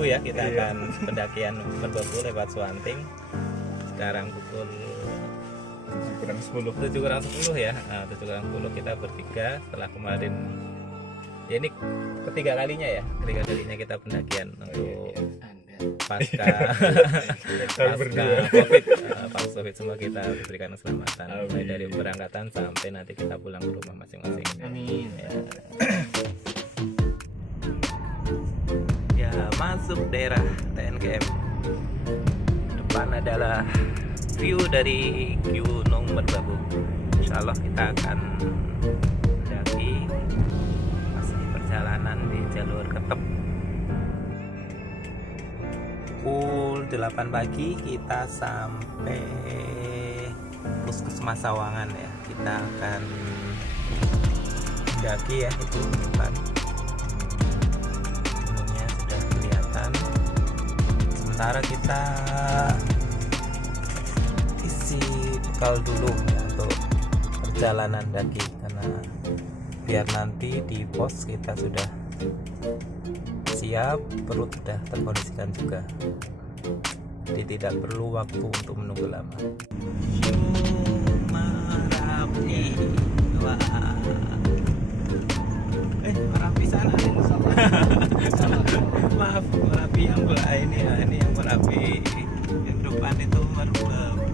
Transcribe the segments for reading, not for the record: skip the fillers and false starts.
Merbabu ya, kita akan pendakian Merbabu lewat Suwanting. Sekarang pukul 7:10 ya. 7:10 kita bertiga setelah kemarin ya, ini ketiga kalinya kita pendakian untuk pasca COVID. COVID semua kita berikan keselamatan mulai dari keberangkatan sampai nanti kita pulang ke rumah masing-masing. Amin. Ya, masuk daerah TNGM. Depan adalah view dari Gunung Merbabu. Insya Allah kita akan mendaki, masih perjalanan di jalur Ketep. Pukul 8 pagi kita sampai Puskesmas Sawangan ya. Kita akan mendaki ya, itu depan gunungnya sudah kelihatan. Sementara kita isi bekal dulu ya, untuk perjalanan daki, karena biar nanti di pos kita sudah siap, perut sudah terkondisikan juga, jadi tidak perlu waktu untuk menunggu lama. Merapi, wah, Merapi sana maaf, Merapi yang belah ini ya, ini yang Merapi yang depan itu Merbabu.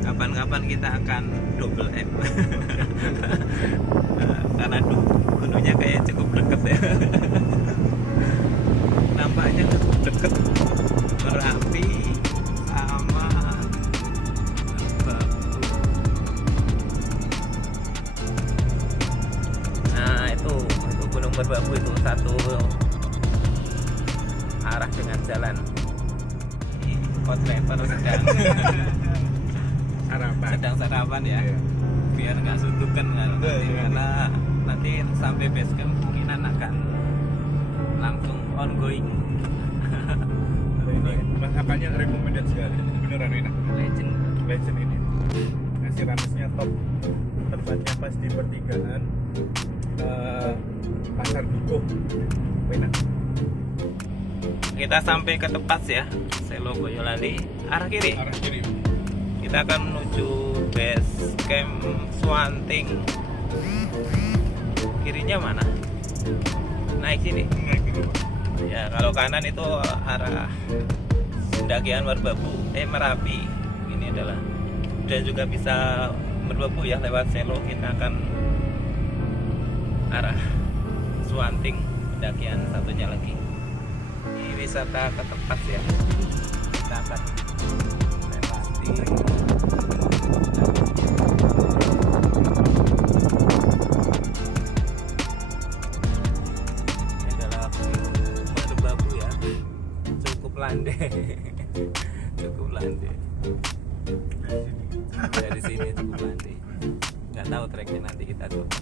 Kapan-kapan kita akan double M. Karena gunungnya kayak cukup deket ya. Nampaknya cukup deket Merapi sama Merbabu. Nah itu Gunung Merbabu itu satu arah dengan jalan. Co-driver sedang sarapan ya, biar nggak suntukan karena nanti sampai base camp kemungkinan akan langsung ongoing. Ini masakannya recommended sekali, beneran enak. Legend ini, nasi ramesnya top, tempatnya pas di pertigaan Pasar Dukuh, enak. Kita sampai ke Tepas ya, Selo Boyolali, arah kiri. Kita akan menuju base camp Suwanting. Kirinya mana? Naik sini. Ya, kalau kanan itu arah pendakian Merapi. Ini adalah, dan juga bisa Merbabu ya, lewat Selo kita akan arah Suwanting, pendakian satunya lagi. Ini wisata ke Tepas ya. Kita akan melewati Merbabu ya, cukup landai. Dari sini cukup landai. Nggak tahu treknya, nanti kita coba.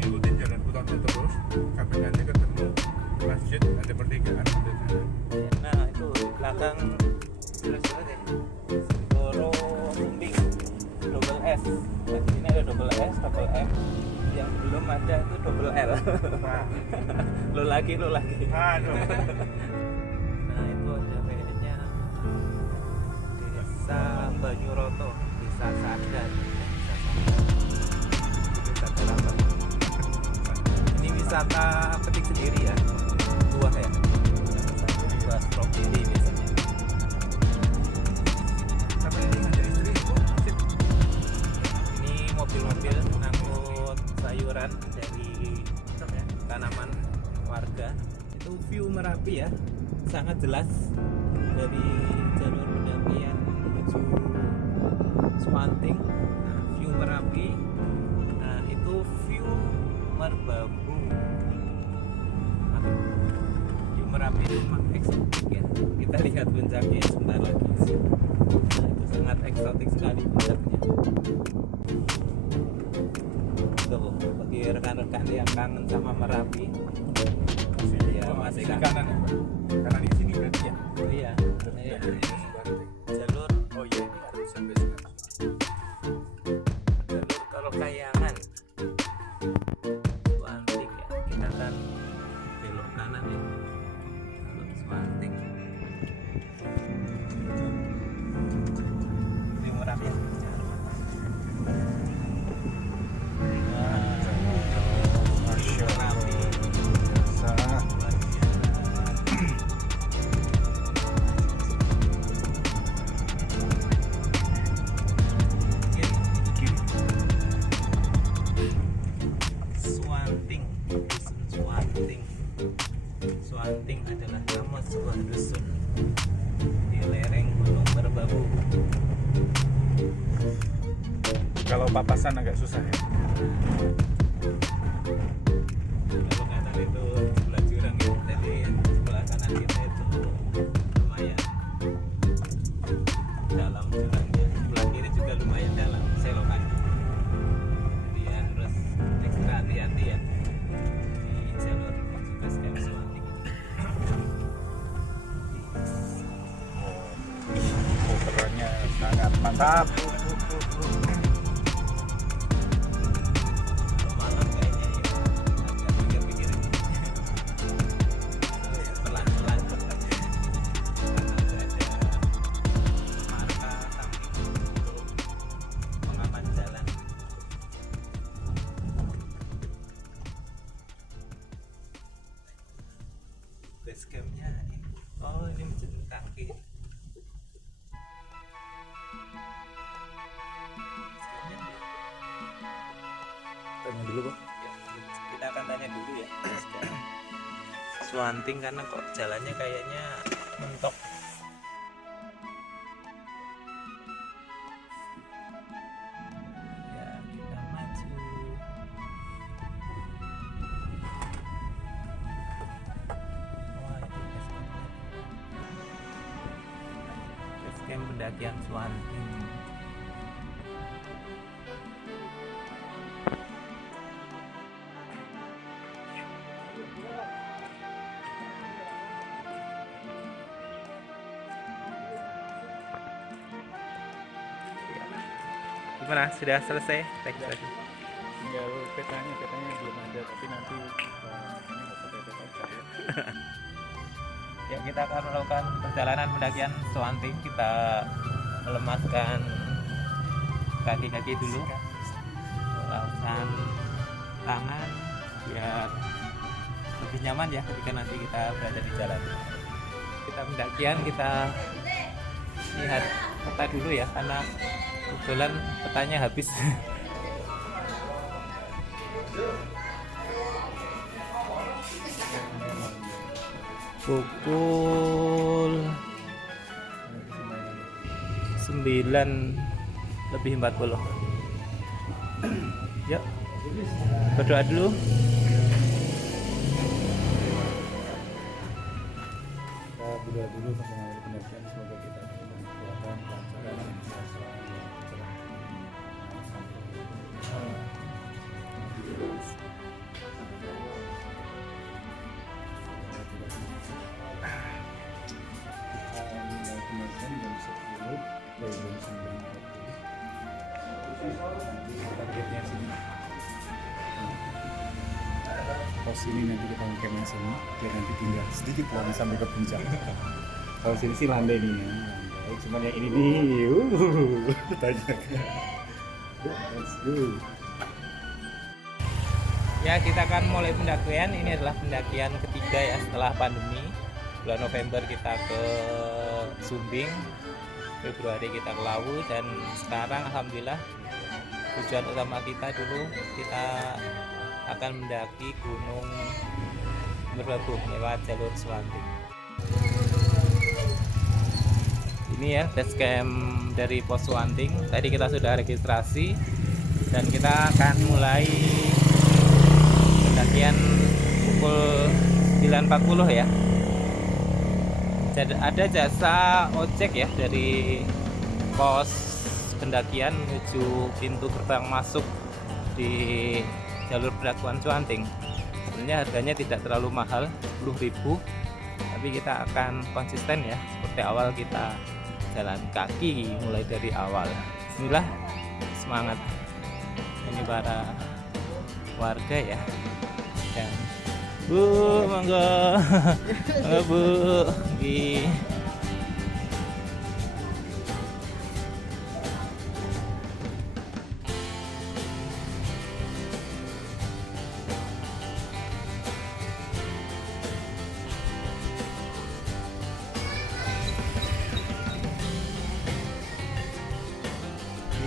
Ikutin jalan utama terus sampai nanti ketemu masjid, ada pertigaan. Nah itu di belakang Goro Sumbing double S. Nah, ini ada double S, double M. Yang belum ada itu double L. Lo lagi. Aduh. Nah itu ada kayaknya Desa Banyuroto, Desa Sadar. Ini wisata petik sendiri ya, buah ya, buah stroberi biasanya. Sampai ini ada istri itu. Ini mobil-mobil ngangkut sayuran dari tanaman warga. Itu view Merapi ya, sangat jelas dari jalur pendakian menuju Suwanting. Nah, view Merapi. Nah itu view Merbabu. View Merapi itu memang eksotik ya. Kita lihat puncaknya sebentar lagi. Nah itu sangat eksotik sekali puncaknya. Tuh, bagi rekan-rekan yang kangen sama Merapi, ya masih kanan ya, Pak? Kanan di sini berarti ya? Oh iya, ini jalur. Oh iya, ini harus sampai sini. Jalur kalau Kayangan. Suwanting adalah nama sebuah dusun di lereng Gunung Merbabu. Kalau papasan agak susah ya. Kalau kanan itu sebelah jurang ya, jadi sebelah kanan kita itu lumayan dalam jurangnya, sebelah kiri juga lumayan dalam selokan. Jadi harus ekstra hati-hati ya di jalur menuju base camp Suwanting ini. Puterannya sangat mantap. Malam kayaknya ya agak pikir-pikir pelan-pelan karena udah ada marka samping untuk pengaman jalan. Base campnya ini, oh ini menjadi kaki. Tanya dulu, Bang. Ya, kita akan tanya dulu ya. Suwanting karena kok jalannya kayaknya mentok. Ya, kita maju. Wah, itu base camp pendakian Suwanting. Gimana? Sudah selesai teks tadi? Tinggal petanya belum ada, tapi nanti ini nggak pakai peta ya. Ya, kita akan melakukan perjalanan pendakian Suwanting. Kita melemaskan kaki-kaki dulu, melemaskan tangan biar lebih nyaman ya ketika nanti kita berada di jalan. Kita pendakian, kita lihat peta dulu ya, karena kebetulan petanya habis. Pukul 9:40. Yuk, berdoa dulu. Kita berdoa dulu untuk mengawali pendakian, semoga kita diberikan kekuatan, kelancaran, dan kuasa yang cerah. Targetnya sini. Pos ini nanti kita mengkemah sini, biar nanti tinggal sedikit lagi sampai ke puncak. Kalau sini sih landai nih, ya. Landai. Cuman yang ini nih, tanya. Let's go. Ya, kita akan mulai pendakian. Ini adalah pendakian ketiga ya setelah pandemi. Bulan November kita ke Sumbing, Februari kita ke Lawu, dan sekarang alhamdulillah tujuan utama kita dulu, kita akan mendaki Gunung Merbabu lewat jalur Suwanting. Ini ya base camp dari pos Suwanting. Tadi kita sudah registrasi dan kita akan mulai pendakian pukul 9.40 ya. Ada jasa ojek ya dari pos pendakian menuju pintu gerbang masuk di jalur pendakian Suwanting. Sebenarnya harganya tidak terlalu mahal, 10.000, tapi kita akan konsisten ya seperti awal kita jalan kaki mulai dari awal. Bismillah, semangat. Ini para warga ya. Dan Bu, monggo. Monggo Bu. Nggih.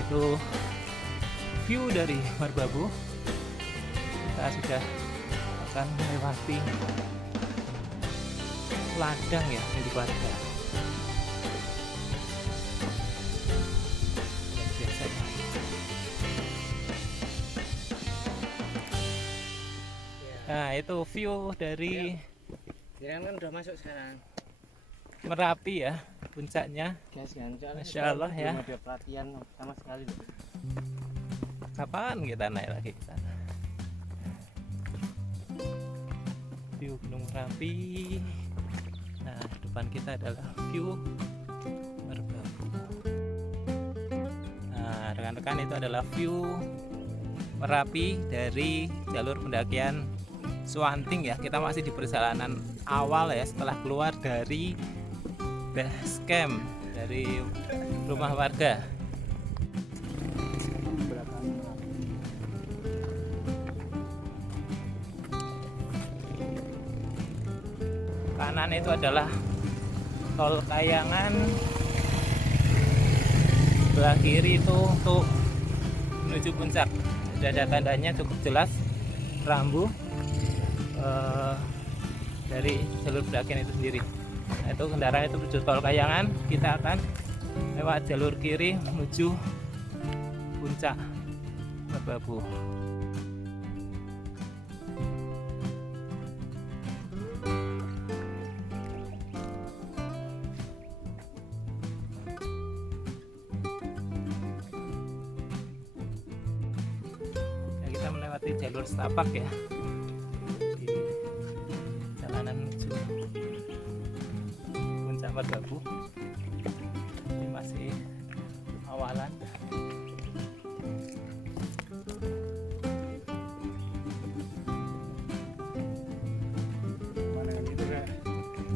Itu view dari Merbabu. Kita sudah akan melewati ladang ya milik warga. Biasanya. Nah itu view dari Kan udah masuk sekarang. Merapi ya puncaknya. Gas kan. Masya Allah ya. Belum ada pelatihan sama sekali. Kapan kita naik lagi ke sana? View Gunung Merapi. Nah, depan kita adalah view Merbabu. Nah, rekan-rekan itu adalah view Merapi dari jalur pendakian Suwanting ya. Kita masih di perjalanan awal ya setelah keluar dari base camp dari rumah warga. Kanan itu adalah tol Kayangan, sebelah kiri itu untuk menuju puncak. Sudah ada tandanya cukup jelas, rambu dari jalur pendakian itu sendiri. Nah, itu kendaraan itu menuju tol Kayangan, kita akan lewat jalur kiri menuju puncak Merbabu. Ya, kita melewati jalur setapak ya di jalanan menuju puncak Merbabu. Ini masih awalan. Pemandangan itu kayak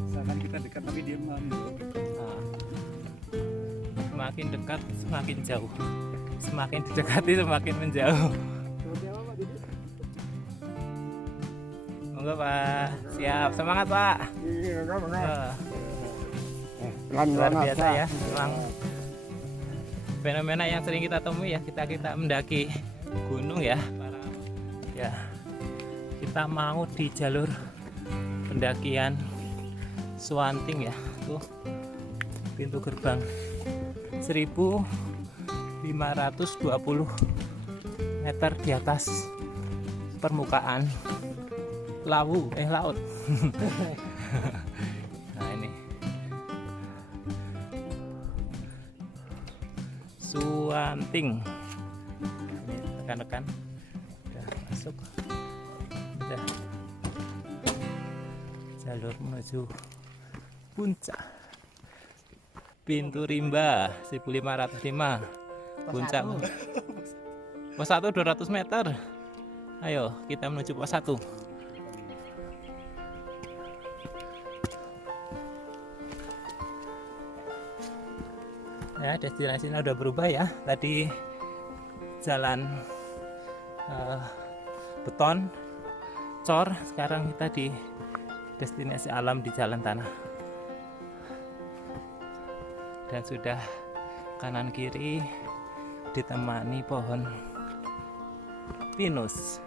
seakan kita dekat tapi dia mengambil. Nah, semakin dekat semakin jauh, semakin didekati semakin menjauh. Monggo Pak, siap, semangat Pak. Luar biasa ya, memang fenomena yang sering kita temui ya, kita mendaki gunung ya. Ya, kita mau di jalur pendakian Suwanting ya, tuh pintu gerbang 1520 meter di atas permukaan laut. Nah ini Suwanting. Ini rekan-rekan udah masuk, udah jalur menuju puncak. Pintu rimba 1505 puncak. Pos 1 200 meter. Ayo kita menuju pos 1. Ya, destinasinya udah berubah ya. Tadi jalan beton, cor. Sekarang kita di destinasi alam di jalan tanah. Dan sudah kanan kiri ditemani pohon pinus.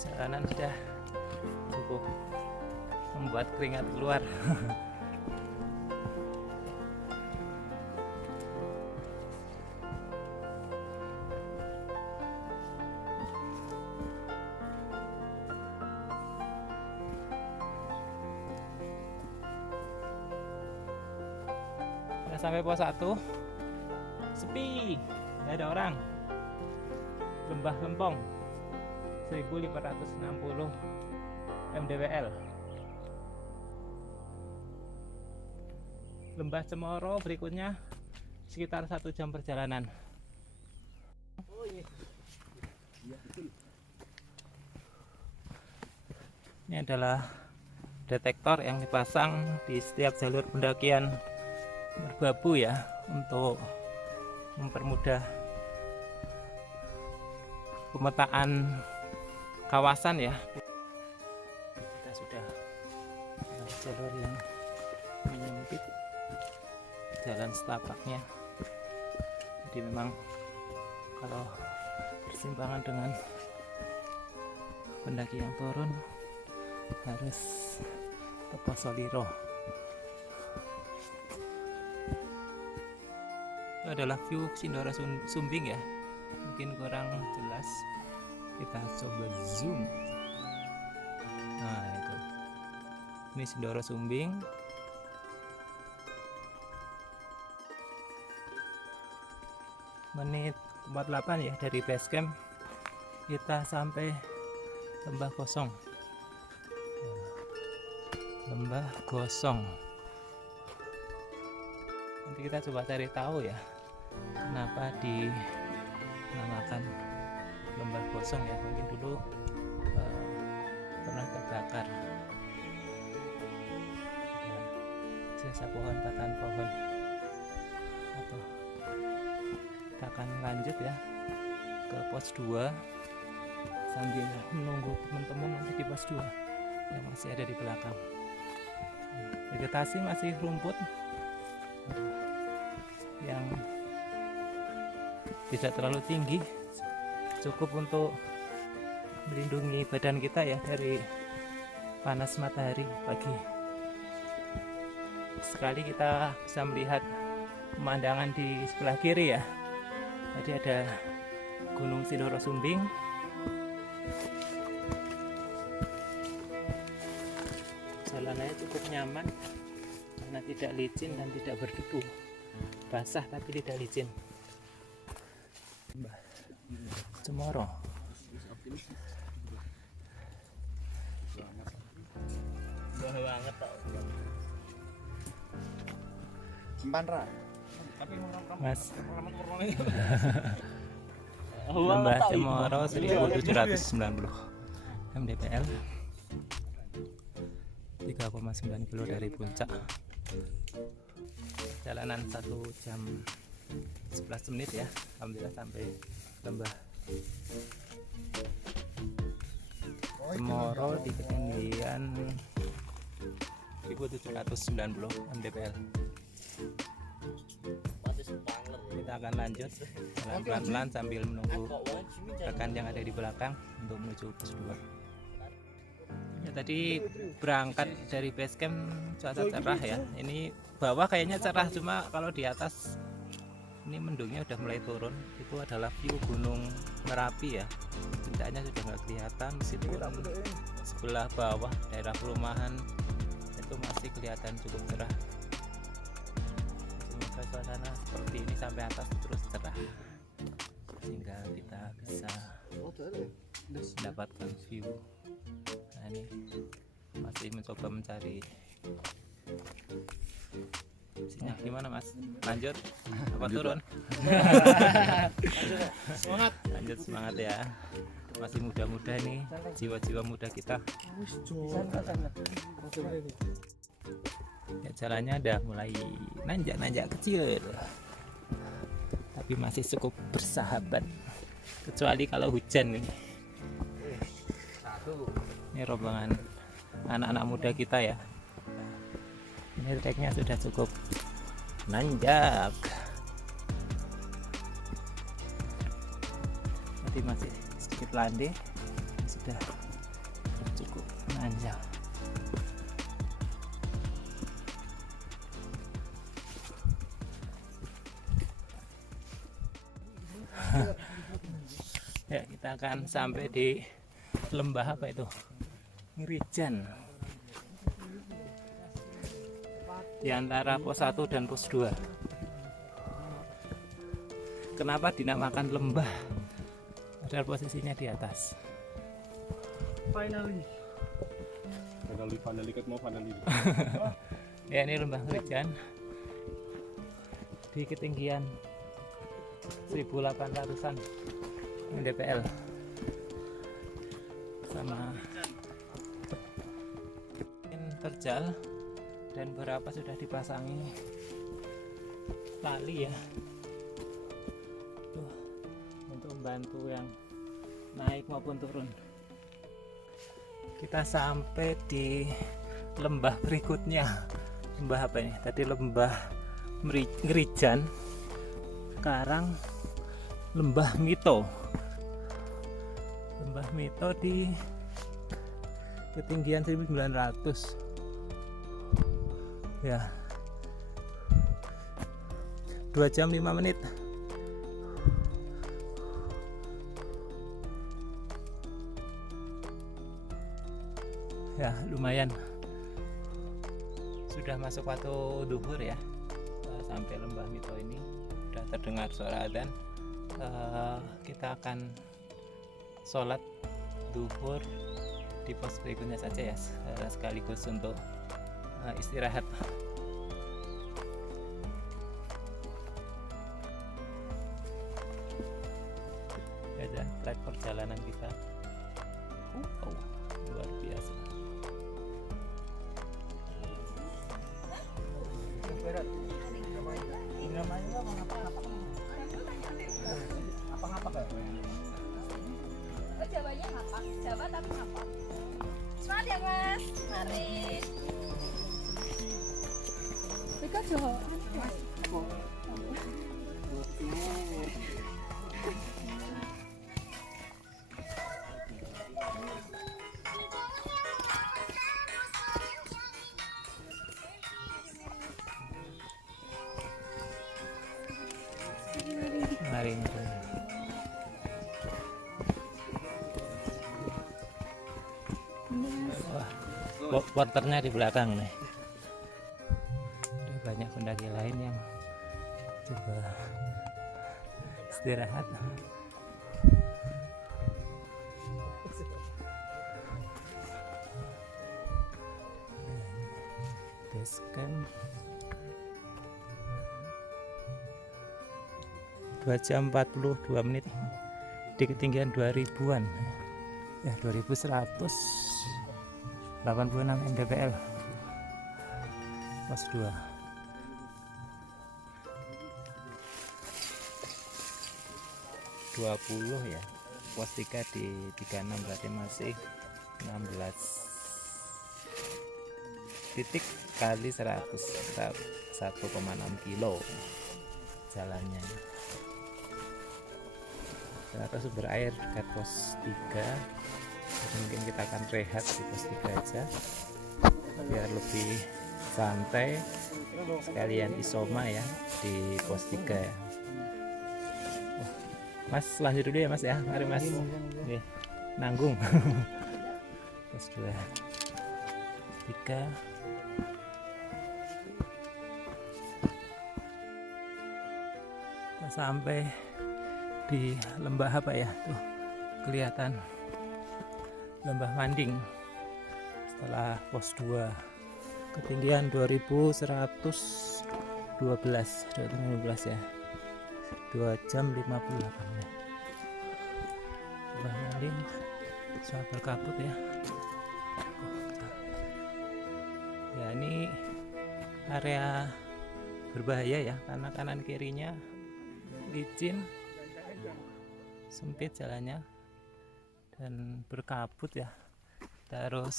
Jalanan sudah cukup membuat keringat keluar. Sudah sampai pos 1. Sepi, nggak ada orang. Lembah Lempong 1560 mdwl. Lembah Cemoro berikutnya sekitar 1 jam perjalanan. Ini adalah detektor yang dipasang di setiap jalur pendakian Merbabu ya, untuk mempermudah pemetaan kawasan ya. Kita sudah jalur yang menyempit, jalan setapaknya, jadi memang kalau bersimpangan dengan pendaki yang turun harus tepat soliro. Itu adalah view Sindoro Sumbing ya, mungkin kurang jelas, kita coba zoom. Nah itu, ini Sindoro Sumbing. Menit 48 ya dari base camp kita sampai Lembah Gosong. Lembah Gosong. Nanti kita coba cari tahu ya, kenapa dinamakan Lembah Gosong ya. Mungkin dulu pernah terbakar. Sisa pohon, patahan pohon. Atau kita akan lanjut ya ke pos 2 sambil menunggu teman-teman nanti di pos 2 yang masih ada di belakang. Vegetasi masih rumput yang tidak terlalu tinggi, cukup untuk melindungi badan kita ya dari panas matahari pagi. Sekali kita bisa melihat pemandangan di sebelah kiri ya. Tadi ada Gunung Sindoro Sumbing. Jalanannya cukup nyaman karena tidak licin dan tidak berdebu. Basah tapi tidak licin. Cemoro. Banget tau. Simpanra. Mas. Lembah Cemoro 1790 mdpl, 3,9 kilo dari puncak. Jalanan 1 jam 11 menit ya, alhamdulillah sampai Lembah Cemoro di ketinggian 1790 mdpl. Kita akan lanjut jalan pelan-pelan sambil menunggu rekan yang ada di belakang untuk menuju pos 2. Ya, tadi berangkat dari base camp cuaca cerah ya. Ini bawah kayaknya cerah, cuma kalau di atas ini mendungnya udah mulai turun. Itu adalah view Gunung Merapi ya. Puncaknya sudah nggak kelihatan, meskipun sebelah bawah daerah perumahan itu masih kelihatan cukup cerah. Semoga suasana seperti ini sampai atas terus cerah, sehingga kita bisa mendapatkan view. Nah ini masih mencoba mencari sinyal. Gimana Mas? Lanjut apa turun? Semangat. Lanjut, semangat ya. Masih muda-muda nih, jiwa-jiwa muda kita. Ya, jalannya udah mulai nanjak-nanjak kecil, tapi masih cukup bersahabat, kecuali kalau hujan nih. Ini rombongan anak-anak muda kita ya. Ini treknya sudah cukup nanjak, tapi masih sedikit landai, sudah cukup nanjak. Ya, kita akan sampai di lembah apa itu? Ngerijan. Di antara pos 1 dan pos 2. Kenapa dinamakan lembah? Padahal posisinya di atas. Finally kat mau finally. Ya, ini lembah Ngerijan di ketinggian 1800-an mdpl, sama terjal dan beberapa sudah dipasangi tali ya. Tuh, untuk membantu yang naik maupun turun. Kita sampai di lembah berikutnya. Lembah apa ini? Tadi lembah Ngerijan, sekarang lembah Mito. Lembah Mito di ketinggian 1900 ya. 2 jam 5 menit. Ya lumayan. Sudah masuk waktu duhur ya. Sampai lembah Mito ini sudah terdengar suara adzan. Kita akan sholat duhur di pos berikutnya saja ya, sekaligus untuk istirahat. Ya, track perjalanan kita luar biasa. Oh, Jawanya ngapak, Jawa tapi ngapak. Semangat ya Mas, mari. Mereka Jawa. Mari. Wah, porternya di belakang nih. Ada banyak pendaki lain yang coba istirahat. Base camp 2 jam 42 menit di ketinggian 2000-an ya, 2186 mdpl. Pos 2 20 ya, pos 3 di 36, berarti masih 16 titik kali 100, 1,6 kilo jalannya. Ternyata sumber air dekat pos 3. Mungkin kita akan rehat di pos 3 aja biar lebih santai, sekalian isoma ya di pos 3 ya. Mas lanjut dulu ya Mas ya, mari Mas. Nih, nanggung. Pos 2 3. Kita sampai di lembah apa ya, tuh kelihatan lembah Manding setelah pos 2, ketinggian 2112 ya, 2 jam 58 menit. Lembah Manding sudah berkabut ya. Ya ini area berbahaya ya, karena kanan kirinya licin, sempit jalannya dan berkabut ya. Terus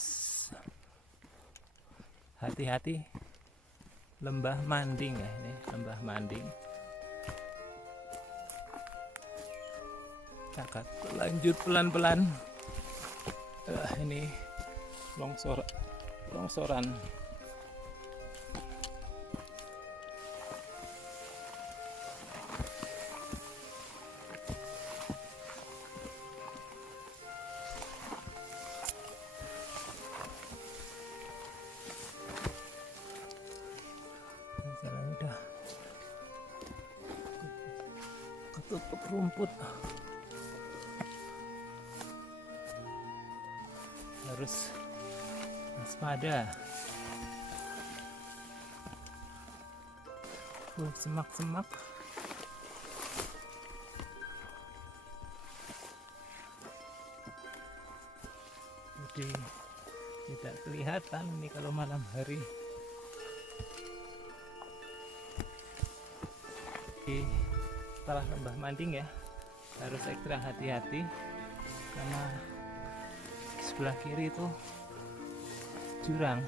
hati-hati lembah Manding ya, ini lembah Manding. Kita akan lanjut pelan-pelan. Ini longsoran. Jalannya udah ketutup rumput, harus waspada. Semak-semak. Jadi tidak kelihatan ini kalau malam hari. Setelah lembah Manding ya, harus ekstra hati-hati karena di sebelah kiri itu jurang.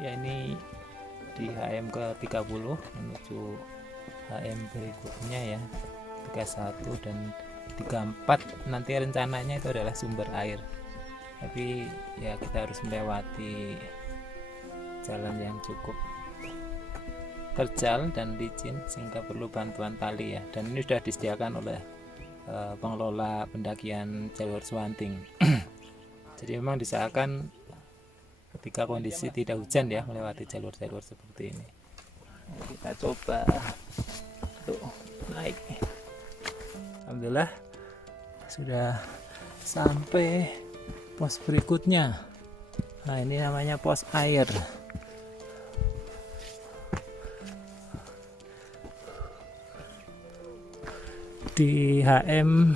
Ya, ini di HM ke 30 menuju HM berikutnya ya, 31 dan 34. Nanti rencananya itu adalah sumber air, tapi ya kita harus melewati jalan yang cukup terjal dan licin sehingga perlu bantuan tali ya, dan ini sudah disediakan oleh pengelola pendakian jalur Suwanting. Jadi memang disarankan ketika kondisi tidak hujan ya melewati jalur-jalur seperti ini. Kita coba untuk naik. Alhamdulillah sudah sampai pos berikutnya. Nah, ini namanya pos air. Di HM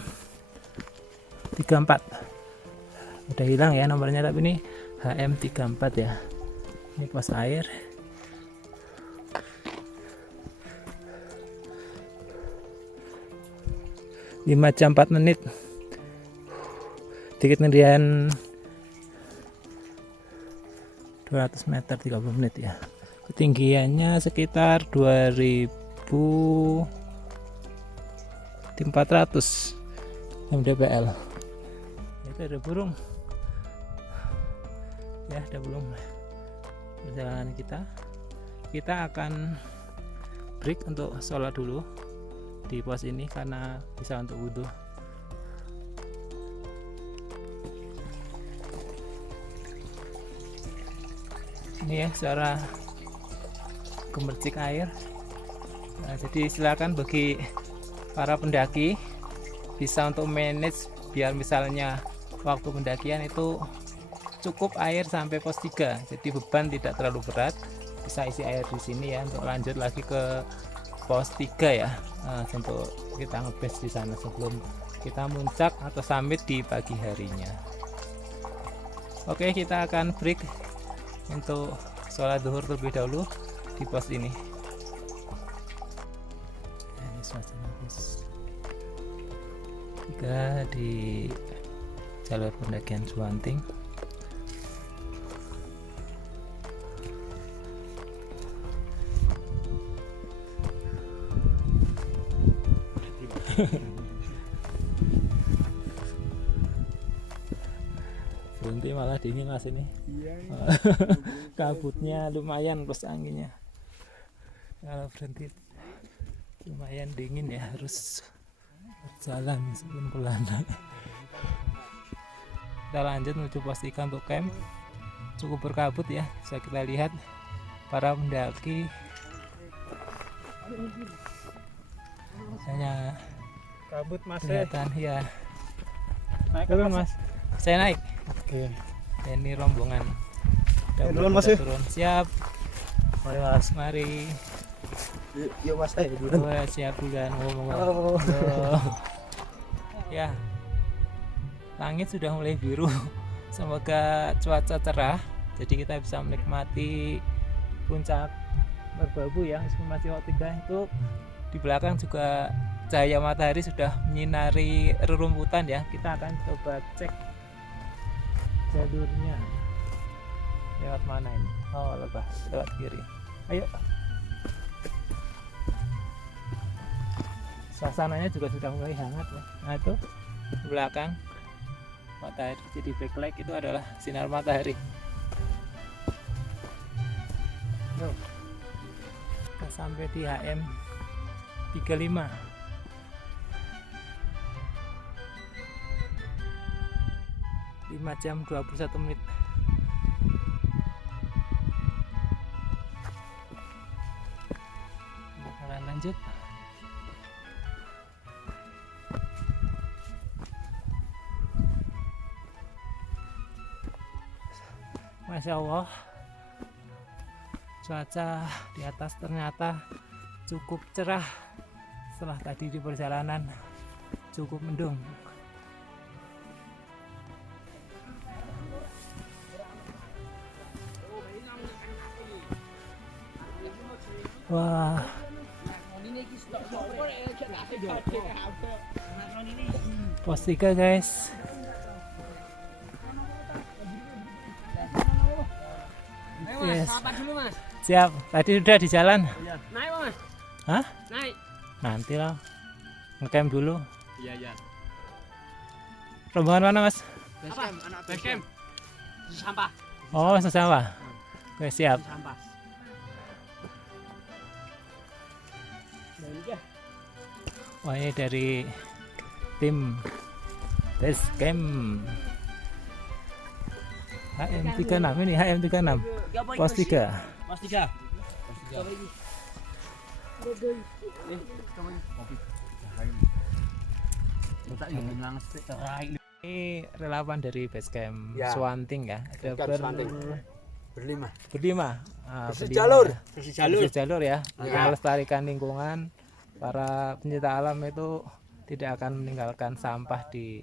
34 udah hilang ya nomornya, tapi ini HM 34 ya. Ini pos air. Lima jam 4 menit. Di ketinggian 200 meter 30 menit ya. Ketinggiannya sekitar 2400 mdpl. Itu ada burung. Ya, udah belum perjalanan kita akan break untuk sholat dulu di pos ini karena bisa untuk wudhu. Ini ya suara gemercik air. Nah, jadi silakan bagi para pendaki bisa untuk manage biar misalnya waktu pendakian itu cukup air sampai pos 3, jadi beban tidak terlalu berat, bisa isi air di sini ya untuk lanjut lagi ke pos 3 ya. Nah, untuk kita ngebase di sana sebelum kita muncak atau summit di pagi harinya. Oke, kita akan break untuk sholat zuhur terlebih dahulu di pos ini. Ini suasana pos 3 di jalur pendakian Suwanting. Berhenti malah dingin mas ini. Iya. Kabutnya lumayan plus anginnya. Kalau berhenti lumayan dingin ya, harus berjalan meskipun pelan. Kita lanjut menuju pos 3 untuk camp. Cukup berkabut ya, bisa kita lihat para pendaki hanya Kabut mas. kelihatan ya. Naik Turun mas, saya naik. Oke. Ini rombongan. Duluan, Mas, ya. Turun. Siap. Mari mas. Mari. Yuk mas, duluan. Oh, siap duluan ngomong. Oh. Ya. Langit sudah mulai biru. Semoga cuaca cerah. Jadi kita bisa menikmati puncak Merbabu ya, meskipun masih waktu 3 itu. Di belakang juga cahaya matahari sudah menyinari rerumputan ya. Kita akan coba cek jalurnya lewat mana ini. Oh, lewat kiri. Ayo. Suasananya juga sudah mulai hangat ya. Nah, itu di belakang matahari, jadi backlight itu adalah sinar matahari. Yuk. Kita sampai di HM 35. Jam 21 menit. lanjut. Masya Allah, cuaca di atas ternyata cukup cerah setelah tadi di perjalanan cukup mendung. Wah, pos 3 guys. Yes. Dulu mas. Siap, tadi udah di jalan. Naik mas. Hah? Naik. Nanti lah, ngecamp dulu. Iya. Rombongan mana mas? Basecamp, anak basecamp. Sampah. Oh, sesama. Oke, siap. Sampah. Wah, ini dari tim Basecamp HM36 ini HM36 pos 3. Pos 3. Ini relawan dari Basecamp Ya. Swanting ya. Ada Basecamp Swanting. berlima. Bersih Bersih jalur ya. Ya. Melestarikan lingkungan. Para pencinta alam itu tidak akan meninggalkan sampah di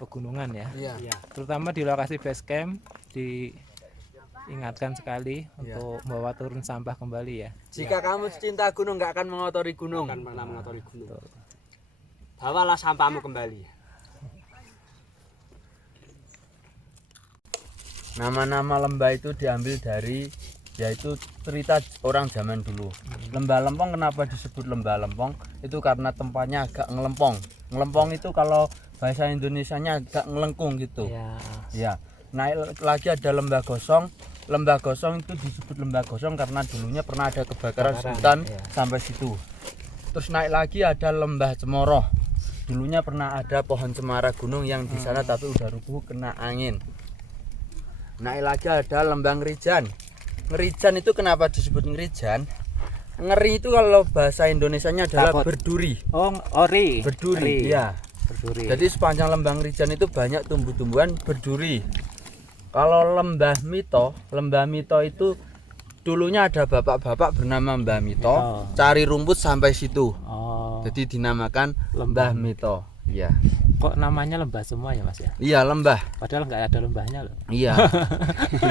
pegunungan ya. Iya. Terutama di lokasi Basecamp diingatkan sekali untuk membawa turun sampah kembali ya. Jika kamu cinta gunung, nggak akan mengotori gunung. Akan pernah mengotori gunung. Bawalah sampahmu kembali. Nama-nama lembah itu diambil dari yaitu cerita orang zaman dulu. Lembah Lempong kenapa disebut lembah Lempong? Itu karena tempatnya agak ngelempong. Ngelempong itu kalau bahasa Indonesianya agak ngelengkung gitu. Ya. Naik lagi ada lembah gosong. Lembah gosong itu disebut lembah gosong karena dulunya pernah ada kebakaran hutan sampai situ. Terus naik lagi ada lembah cemoroh. Dulunya pernah ada pohon cemara gunung yang di sana tapi udah rubuh kena angin. Naik lagi ada lembah Ngerijan. Ngerijan itu kenapa disebut Ngerijan? Ngeri itu kalau bahasa Indonesianya adalah berduri. Oh, ori. Berduri, ya. Berduri. Jadi sepanjang lembah Ngerijan itu banyak tumbuh-tumbuhan berduri. Kalau lembah Mito itu dulunya ada bapak-bapak bernama Mbah Mito, cari rumput sampai situ. Oh. Jadi dinamakan Lembah Mito. Iya. Kok namanya lembah semua ya mas ya? Iya, lembah. Padahal nggak ada lembahnya loh. Iya.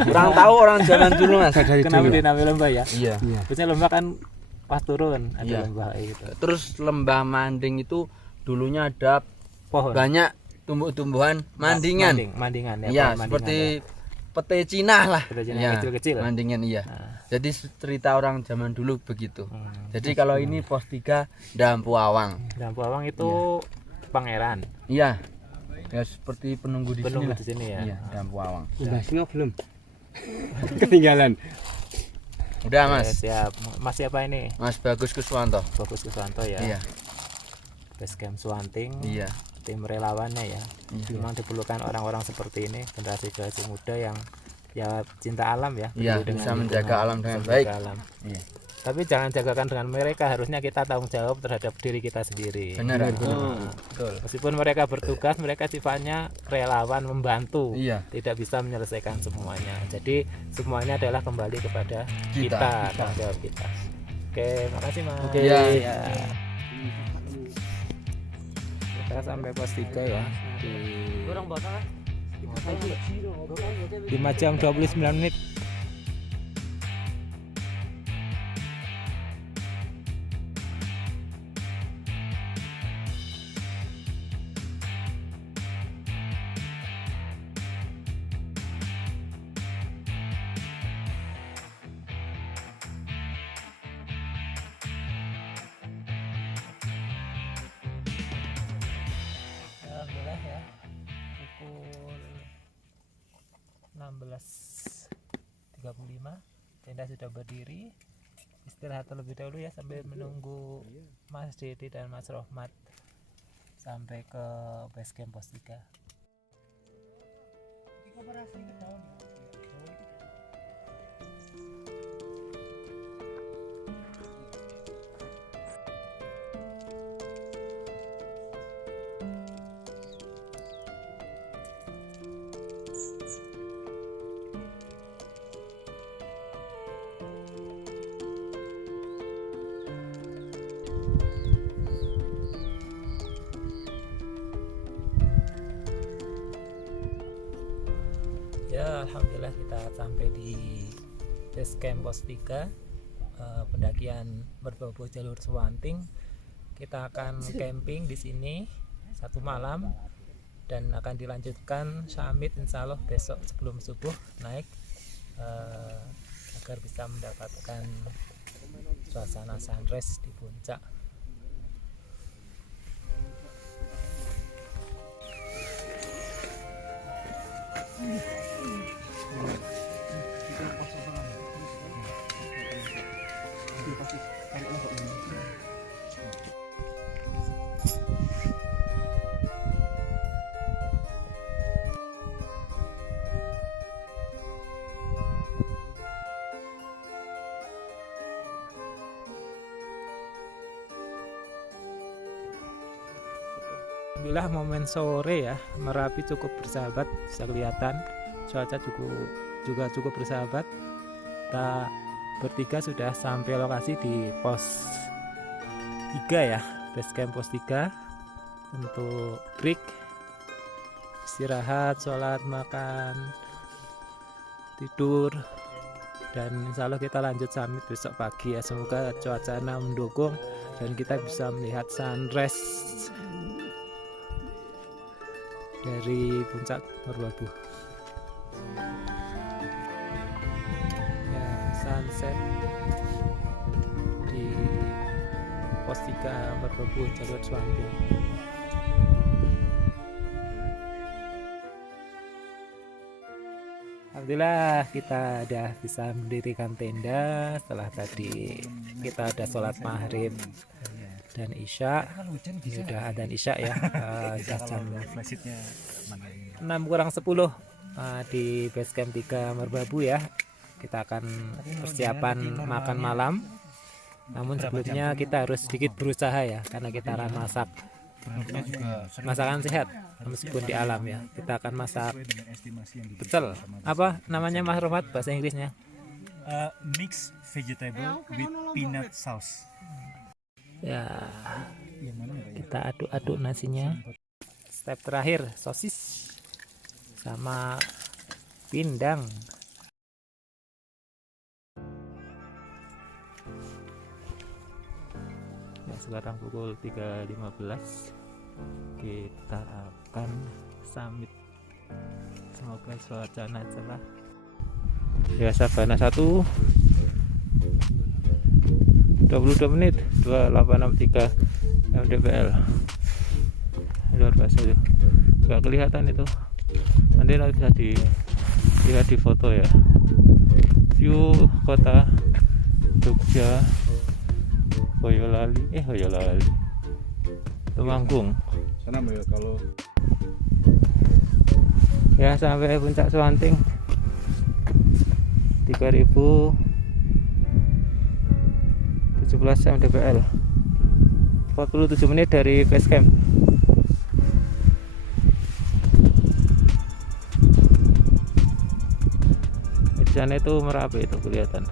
Kurang tahu orang zaman dulu mas. Kenapa dinamai lembah ya? Iya. Biasanya lembah kan pas turun ada Iya. lembah gitu. Terus lembah Manding itu dulunya ada Pohon. banyak tumbuh-tumbuhan mandingan. Mandingan ya. Iya, pohon seperti mandingan pete Cina lah. Pete Cina Iya, kecil-kecil. Mandingan iya. Nah. Jadi cerita orang zaman dulu begitu. Hmm. Jadi kalau ini pos 3 Dampu Awang. Dampu Awang itu pangeran. Iya. Ya seperti penunggu di sini Penunggu lah. di sini ya. Iya, Dampu Awang. Udah singo belum? Ketinggalan. Udah, Oke, Mas. siap. Mas siapa ini? Mas Bagus Kuswanto. Bagus Kuswanto ya. Iya. Basecamp Swanting. Iya. Tim relawannya ya. Iya. Memang diperlukan orang-orang seperti ini, generasi muda yang ya cinta alam ya. Iya, peduli bisa dengan menjaga lingkungan, alam dengan bisa baik. menjaga alam. Iya. Tapi jangan jagakan dengan mereka, harusnya kita tanggung jawab terhadap diri kita sendiri. Benar. Betul. Meskipun mereka bertugas, mereka sifatnya relawan membantu. Iya. Tidak bisa menyelesaikan semuanya. Jadi semuanya adalah kembali kepada Kita. tanggung jawab kita. Oke, makasih Mas. Oke. Iya. Ya. Kita sampai pos 3 ya. Di Kurang botol kan? 5 jam 29 menit. Alhamdulillah ya, pukul 16.35 tenda sudah berdiri. Istirahat terlebih dahulu ya sambil menunggu Mas Dede dan Mas Rohmat sampai ke basecamp pos 3. alhamdulillah kita sampai di base camp pos 3 pendakian Merbabu jalur Suwanting. Kita akan camping di sini 1 malam dan akan dilanjutkan summit insya Allah besok sebelum subuh naik agar bisa mendapatkan suasana sunrise di puncak. Alhamdulillah momen sore ya, Merapi cukup bersahabat, bisa kelihatan cuaca juga cukup bersahabat. Kita bertiga sudah sampai lokasi di pos 3 ya, base camp pos 3 untuk break, istirahat, sholat, makan, tidur, dan insya Allah kita lanjut summit besok pagi ya. Semoga cuacanya mendukung dan kita bisa melihat sunrise dari puncak Merbabu. Ya, sunset di pos 3 Merbabu jalur Suwanting. Alhamdulillah kita udah bisa mendirikan tenda setelah tadi kita ada sholat maghrib dan isya. Ini udah adzan isya ya, jam 6:50 di base camp 3 Merbabu ya. Kita akan persiapan makan malam, namun sebelumnya kita harus sedikit berusaha ya, karena kita akan masak masakan sehat meskipun di alam ya. Kita akan masak pecel, apa namanya Mas Romat bahasa Inggrisnya? Mixed vegetable with peanut sauce. Ya, kita aduk-aduk nasinya. Step terakhir sosis sama pindang. Ya, sekarang pukul 3.15 kita akan summit. Semoga suasana cerah. Ya, Sabana 1 22 menit 2863 mdpl. Luar biasa itu, nggak kelihatan itu, nanti bisa dilihat di foto ya, view kota Jogja, Boyolali Temanggung Sana ya kalau ya, sampai puncak Suwanting 3017 mdpl, 47 menit dari base camp. Di sana itu Merapi itu kelihatan,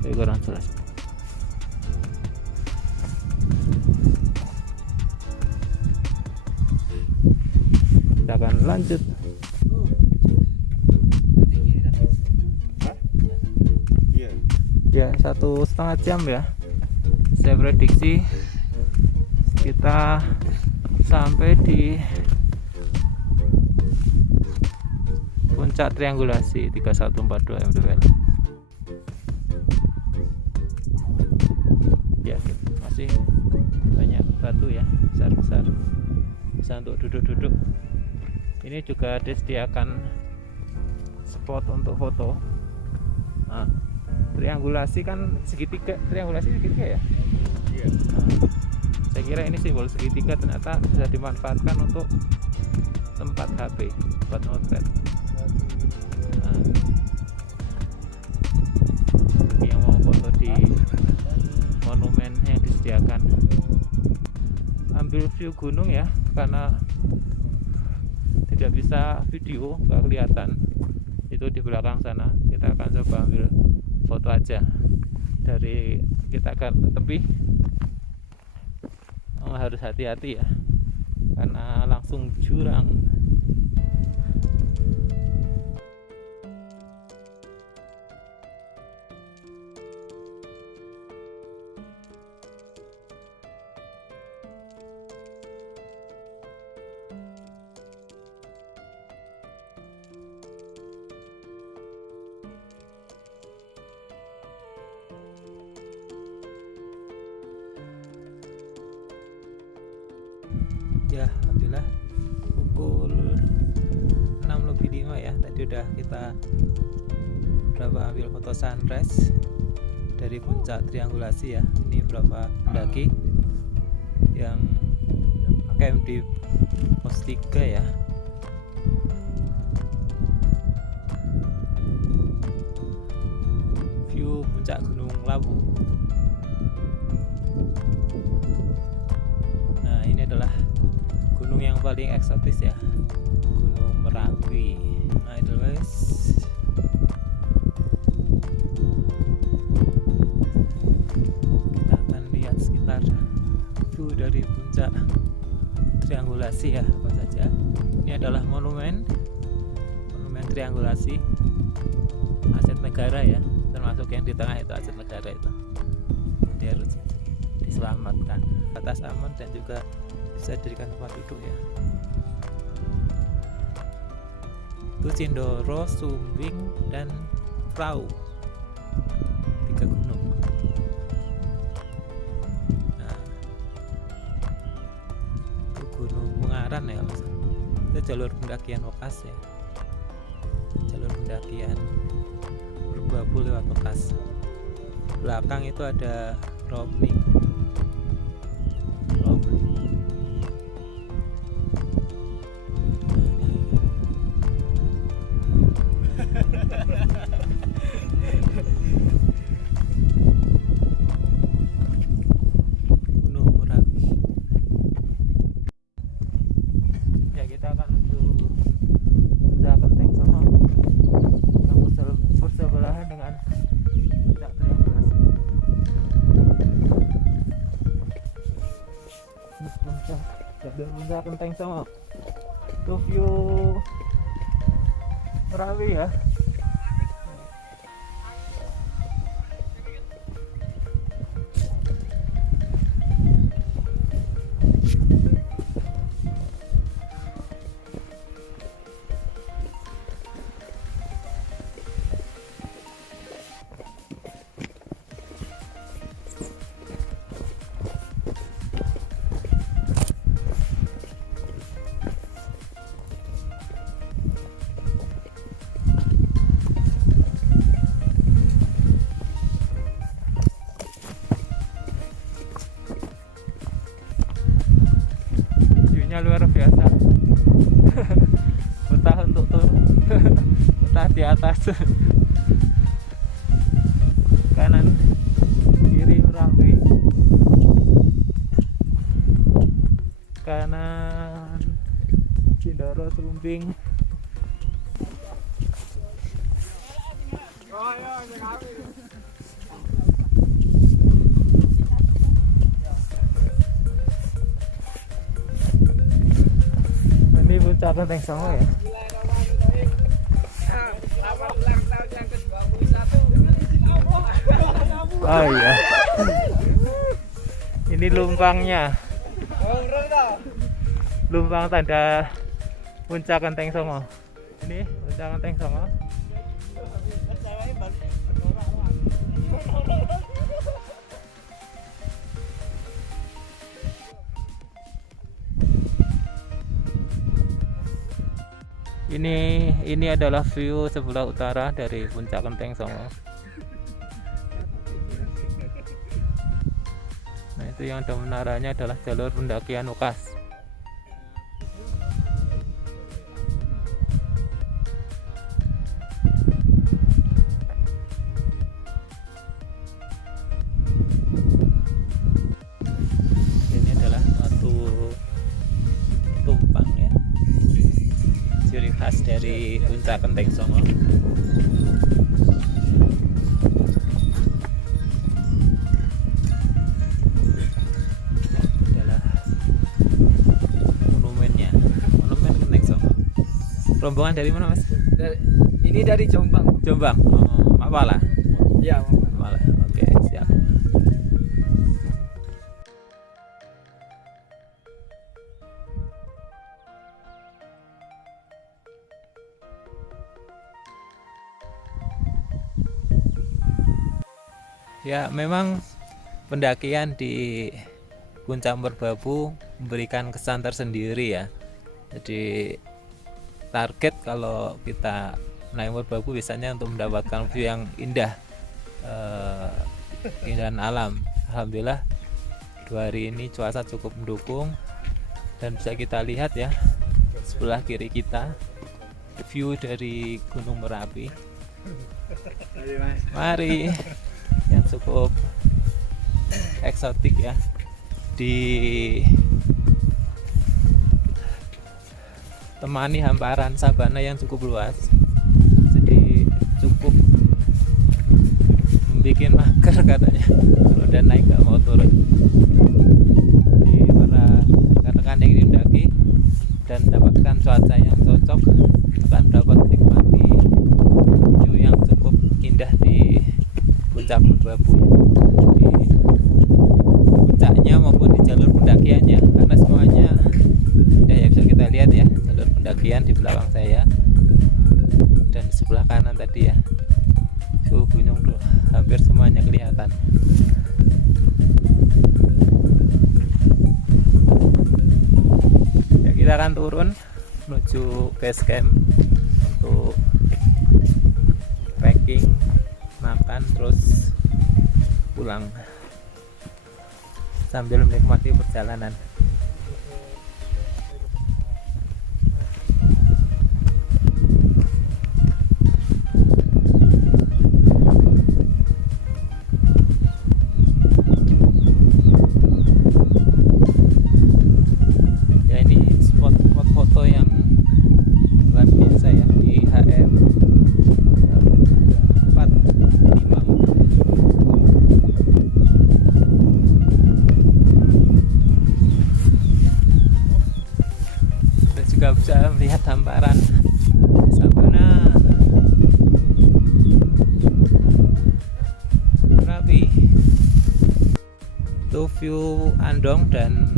tapi kurang jelas. Kita akan lanjut. Ya, 1,5 jam ya. Saya prediksi kita sampai di puncak triangulasi 3142 mdpl. Ya, masih banyak batu ya, besar-besar, bisa untuk duduk-duduk. Ini juga disediakan spot untuk foto. Nah, triangulasi kan segitiga, ya. iya. Saya kira ini simbol segitiga, ternyata bisa dimanfaatkan untuk tempat HP, tempat motret. Nah, yang mau foto di monumen yang disediakan, ambil view gunung ya, karena tidak bisa video, nggak kelihatan itu di belakang sana. Kita akan coba ambil foto aja dari, kita akan ke tepi. Harus hati-hati ya, karena langsung jurang. Ya, alhamdulillah pukul 6:05 ya. Tadi udah kita ambil foto sunrise dari puncak triangulasi ya. Ini beberapa pendaki yang camp di pos 3 ya. View puncak Gunung Lawu. Nah, ini adalah gunung yang paling eksotis ya, Gunung Merapi. Nah, itu guys. Kita akan lihat sekitar view dari puncak triangulasi ya, apa saja. Ini adalah monumen triangulasi aset negara ya, termasuk yang di tengah itu aset negara itu. Dia harus diselamatkan. Atas aman dan juga bisa dijadikan tempat duduk ya. Itu Cindoro, Sumbing, dan Prau, 3 gunung. Nah, itu Gunung Ungaran ya, itu jalur pendakian Wekas ya, jalur pendakian Merbabu lewat Wekas. Belakang itu ada Romning. Gunung Merapi. Ya, kita akan menuju Puncak Genteng Songo yang bersebelahan dengan puncak triangulasi. Puncak Genteng Songo. Itu view Merapi ya. View-nya luar biasa. Betah untuk turun. Betah di atas. Kanan kiri Merapi, kanan Cindoro, Sumbing. Ini puncak Genteng Songo ya. Oh iya. Ini lumpangnya. Lumpang tanda puncak Genteng Songo. Ini puncak Genteng Songo. Ini adalah view sebelah utara dari puncak Genteng Songo. Nah, itu yang ada menaranya adalah jalur pendakian Wekas. Ini adalah batu tumpang ya, ciri khas dari puncak Genteng Songo. Adalah monumennya, monumen Genteng Songo. Rombongan dari mana mas? Ini dari Jombang. Jombang. Oh, Mapala. Iya, Mapala. Oke, siap. Ya, memang pendakian di Puncak Merbabu memberikan kesan tersendiri ya. Jadi target kalau kita naik Merbabu biasanya untuk mendapatkan view yang indah, keindahan alam. Alhamdulillah 2 hari ini cuaca cukup mendukung dan bisa kita lihat ya sebelah kiri kita view dari Gunung Merapi. Mari, yang cukup eksotik ya, ditemani hamparan sabana yang cukup luas, jadi cukup membuat mager katanya kalau udah naik nggak mau turun. Jadi para rekan-rekan yang ingin mendaki dan mendapatkan cuaca yang cocok akan dapat menikmati view yang cukup indah di puncak Merbabu, di puncaknya maupun di jalur pendakiannya, karena semuanya indah ya, bisa kita lihat ya jalur pendakian di belakang saya dan di sebelah kanan tadi ya, view gunung tuh hampir semuanya kelihatan. Ya, kita akan turun menuju base camp untuk packing, makan, terus pulang sambil menikmati perjalanan. Ya, ini spot-spot foto yang luar biasa ya di HM 45 mungkin. Dan juga bisa melihat hamparan sabana Merapi. Itu view Andong dan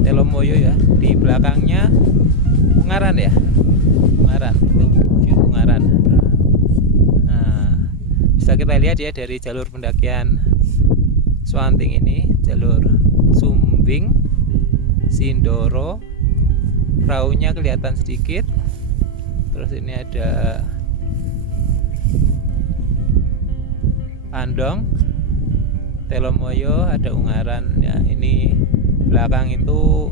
Telomoyo ya. Di belakangnya Ungaran ya. Ungaran, itu view Ungaran. Nah, bisa kita lihat ya dari jalur pendakian Swanting ini, jalur Sumbing, Sindoro, perahunya kelihatan sedikit. Terus ini ada Andong, Telomoyo, ada Ungaran ya. Ini belakang itu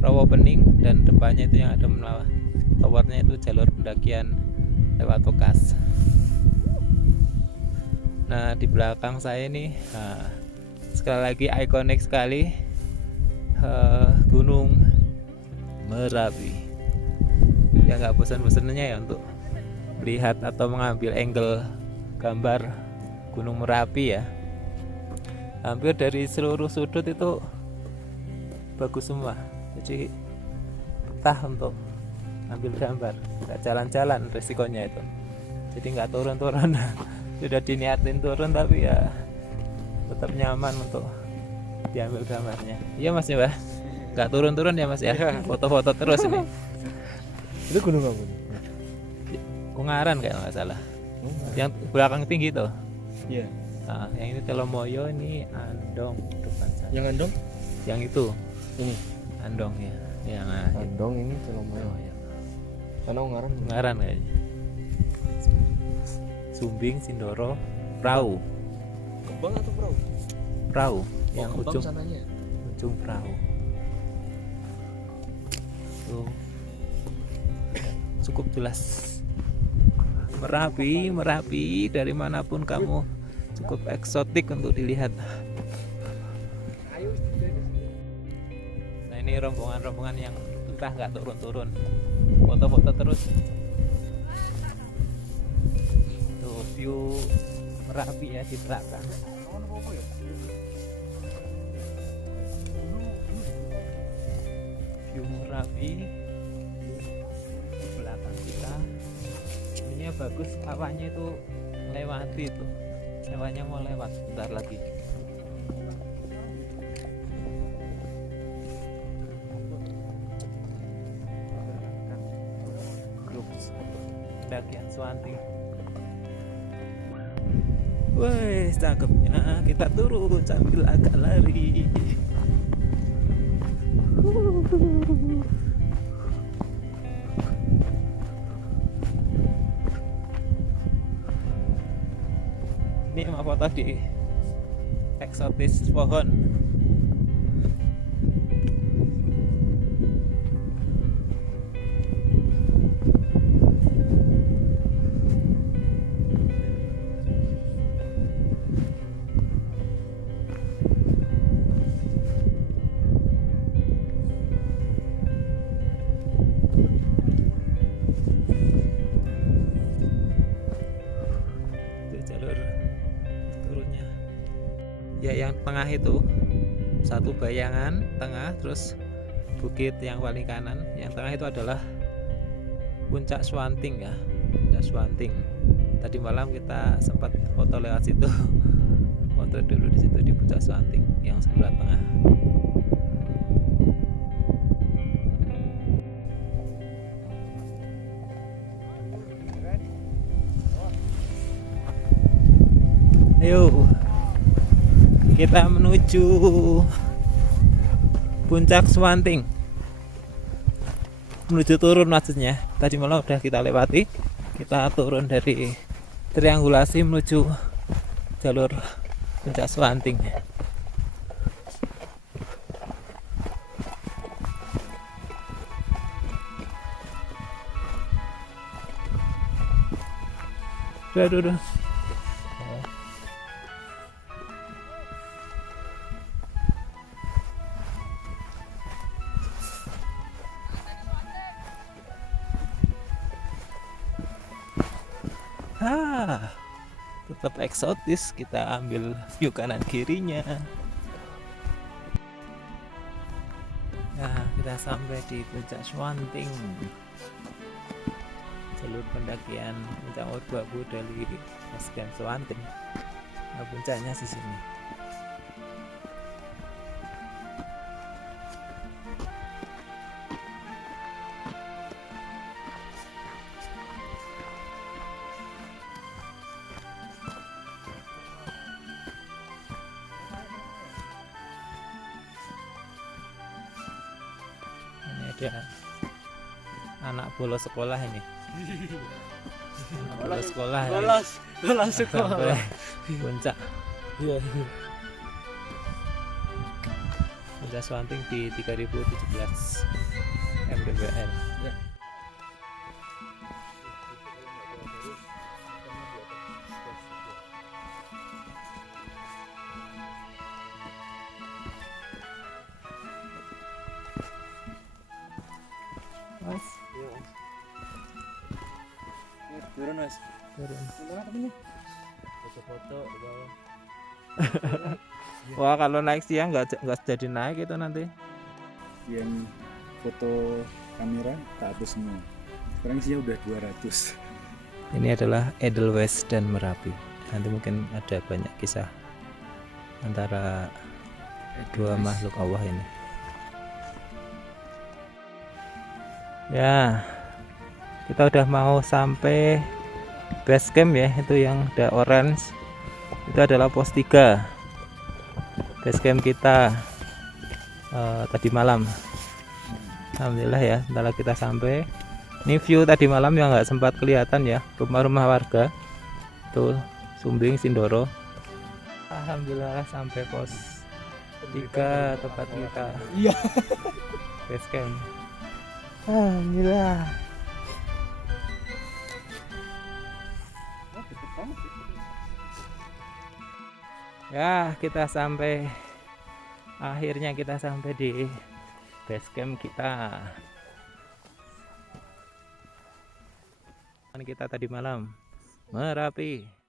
Rawa Pening dan depannya itu yang ada menawar towernya itu jalur pendakian lewat Tokas. Nah, di belakang saya ini sekali lagi ikonik sekali, Gunung Merapi. Ya nggak bosan-bosannya ya untuk melihat atau mengambil angle gambar Gunung Merapi ya. Hampir dari seluruh sudut itu bagus semua, jadi betah untuk ambil gambar, nggak jalan-jalan resikonya itu, jadi nggak turun-turun. Sudah diniatin turun tapi ya tetap nyaman untuk diambil gambarnya. Iya mas ya, Mbak, nggak turun-turun ya mas ya, foto-foto terus ini. Itu gunung apa? Ungaran kayak nggak salah, yang belakang tinggi tuh. Iya. Nah, yang ini Telomoyo, ini Andong depan sana. Yang Andong? Yang itu Ini Andong ya, yang Andong, ini Telomoyo. oh, ya. Sana Ungaran. Ungaran kayaknya. Sumbing, Sindoro, Perahu. Kembang atau perahu? Perahu yang Kembang ujung sananya. ujung perahu. Tuh. Cukup jelas. Merapi, Merapi, dari manapun kamu cukup eksotik untuk dilihat. Nah, ini rombongan-rombongan yang entah nggak turun-turun, foto-foto terus. Tuh view Merapi ya di belakang. View Merapi di belakang kita. Ini bagus, awannya itu lewati itu. Awannya mau lewat sebentar lagi. Grup pendakian Swanting. Wih, cakepnya. Kita turun sambil agak lari. Ini mau foto di eksotis pohon. Itu jalur turunnya. Ya yang tengah itu satu bayangan tengah, terus bukit yang paling kanan. Yang tengah itu adalah puncak Swanting ya, puncak Swanting. Tadi malam kita sempat foto lewat situ, foto dulu di situ di puncak Swanting yang sebelah tengah. Ayo, kita menuju puncak Swanting. Menuju turun maksudnya. Tadi malam udah kita lewati. Kita turun dari triangulasi menuju jalur puncak Swanting. Aduh. Tetap eksotis. Kita ambil view kanan kirinya. Nah, kita sampai di puncak Swanting, jalur pendakian puncak Merbabu dari Basecamp Swanting. Nah, puncaknya di sini. Ada anak bolos sekolah ini. Anak bolos sekolah. Bolos sekolah. Sampai puncak. Puncak Swanting di 3017 mdpl. Mas, Turun mas. turun. Mana temennya? Foto-foto di bawah. Wah, kalau naik siang nggak jadi naik itu nanti. Yang foto kamera tak hapus semua. Sekarang sih udah 200. Ini adalah Edelweiss dan Merapi. Nanti mungkin ada banyak kisah antara dua makhluk Allah ini. Ya, kita udah mau sampai base camp ya, itu yang udah orange. Itu adalah pos 3 base camp kita tadi malam. Alhamdulillah ya, setelah kita sampai. Ini view tadi malam yang nggak sempat kelihatan ya, rumah-rumah warga. Tuh, Sumbing, Sindoro. Alhamdulillah sampai pos 3 tempat kita. Iya. Base camp. Alhamdulillah. Ya, kita sampai, akhirnya kita sampai di base camp kita. Kita tadi malam Merapi.